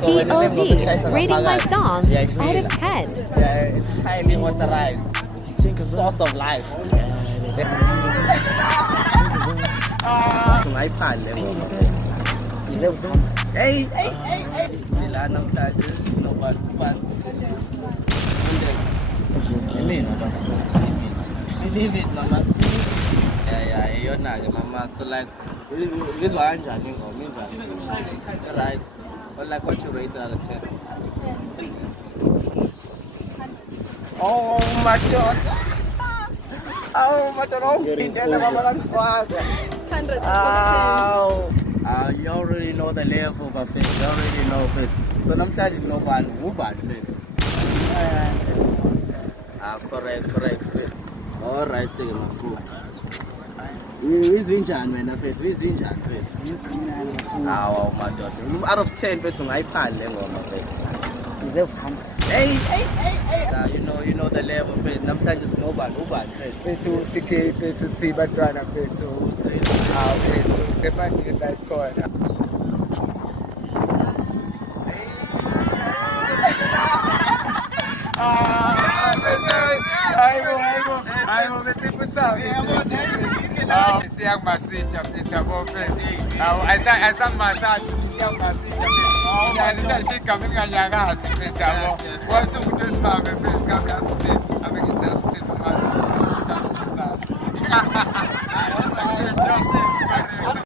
So when you live POV, ngobishayisa rating my ngaphakathi, song out uyayifeel. of 10. Yeah, it's highly motorized. Source of life. Ungayiphandle le ngoma. Hey. Sila namhlanje sinobani ubani. Yimina baba. Believe it mama. Yeah, iyona-ke mama. So like, ngizwa kanjani ingoma injani? Right. But like what you rate it out of 10? Oh my god. Oh my god. Ngiyele mama langifaka. 100 Oh. You already know the level of it. You already know it. So namhlanje sinobani ubani mfethu? Correct. Alright, sike mafuna. Wizinjani wena mfethu? Wizinjani mfethu? Hawu madoda. Out of 10 mfethu ungayiphandle le ngoma mfethu. Deserve 100. Hey. You know the level mfethu. Namhlanje sinobani ubani mfethu? Fethu TK, fethu T Batwana, fethu. Fethu Sepandi guys corner. Hayibo bese kusawa. Siyakumasitsha mfethu abofethu. Hawu asangimasathi siyakumasitsha. Ngiyashika nginganyakazi mfethu yabo. Wathi umuntu esibambe mfethu kambe yamsiza. Abe ngizela mfethu manje.